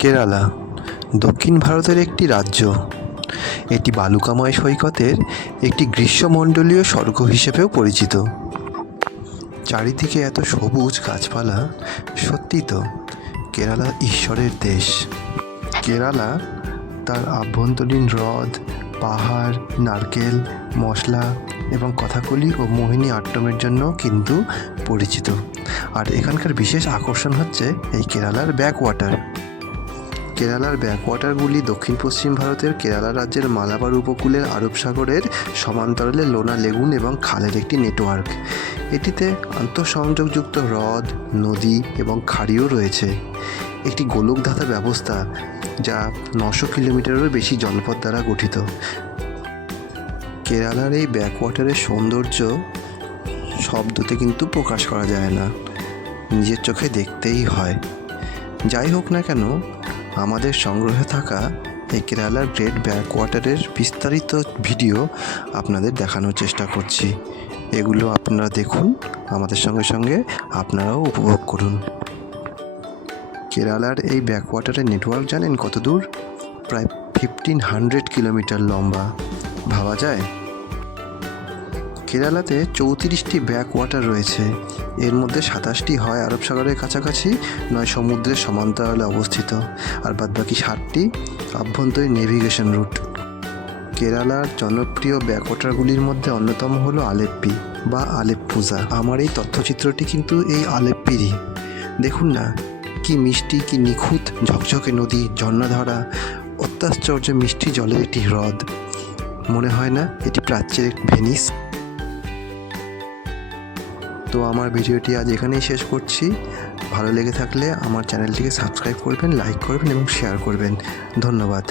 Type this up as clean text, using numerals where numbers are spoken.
কেরালা দক্ষিণ ভারতের একটি রাজ্য। এটি বালুকাময় সৈকতের একটি গ্রীষ্মমণ্ডলীয় স্বর্গ হিসেবেও পরিচিত। চারিদিকে এত সবুজ গাছপালা, সত্যি তো কেরালা ঈশ্বরের দেশ। কেরালা তার আভ্যন্তরীণ হ্রদ, পাহাড়, নারকেল, মশলা এবং কথাকলি ও মোহিনী আট্টমের জন্য কিন্তু পরিচিত। আর এখানকার বিশেষ আকর্ষণ হচ্ছে এই কেরালার ব্যাকওয়াটার। কেরালার ব্যাকওয়াটারগুলি দক্ষিণ পশ্চিম ভারতের কেরালা রাজ্যের মালাবার উপকূলের আরব সাগরের সমান্তরালে লোনা লেগুন এবং খালের একটি নেটওয়ার্ক। এটিতে আন্তঃসংযোগযুক্ত হ্রদ, নদী এবং খাড়িও রয়েছে। একটি গোলকধাতা ব্যবস্থা যা 900 কিলোমিটারেরও বেশি জলপথ দ্বারা গঠিত। কেরালার এই ব্যাকওয়াটারের সৌন্দর্য শব্দতে কিন্তু প্রকাশ করা যায় না, নিজের চোখে দেখতেই হয়। যাই হোক না কেন, আমাদের সংগ্রহে থাকা এই কেরালার গ্রেট ব্যাকওয়াটারের বিস্তারিত ভিডিও আপনাদের দেখানোর চেষ্টা করছি। এগুলো আপনারা দেখুন, আমাদের সঙ্গে সঙ্গে আপনারাও উপভোগ করুন। কেরালার এই ব্যাকওয়াটারের নেটওয়ার্ক জানেন কত দূর? প্রায় 1500 কিলোমিটার লম্বা। ভাবা যায়? কেরালাতে 34টি ব্যাকওয়াটার রয়েছে। এর মধ্যে 27টি হয় আরব সাগরের কাছাকাছি, নয় সমুদ্রের সমান্তরালে অবস্থিত, আর বাদবাকি 60টি আভ্যন্তরীণ নেভিগেশন রুট। কেরালার জনপ্রিয় ব্যাকওয়াটারগুলির মধ্যে অন্যতম হলো আলেপ্পি বা আলেপ্পুজা। আমার এই তথ্যচিত্রটি কিন্তু এই আলেপ্পিরই। দেখুন না, কি মিষ্টি, কি নিখুঁত ঝকঝকে নদী, ঝর্ণাধারা, অত্যাশ্চর্য মিষ্টি জলের একটি হ্রদ। মনে হয় না এটি প্রাচ্যের ভেনিস? তো আমার ভিডিওটি আজ এখানেই শেষ করছি। ভালো লেগে থাকলে আমার চ্যানেলটিকে সাবস্ক্রাইব করবেন, লাইক করবেন এবং শেয়ার করবেন। ধন্যবাদ।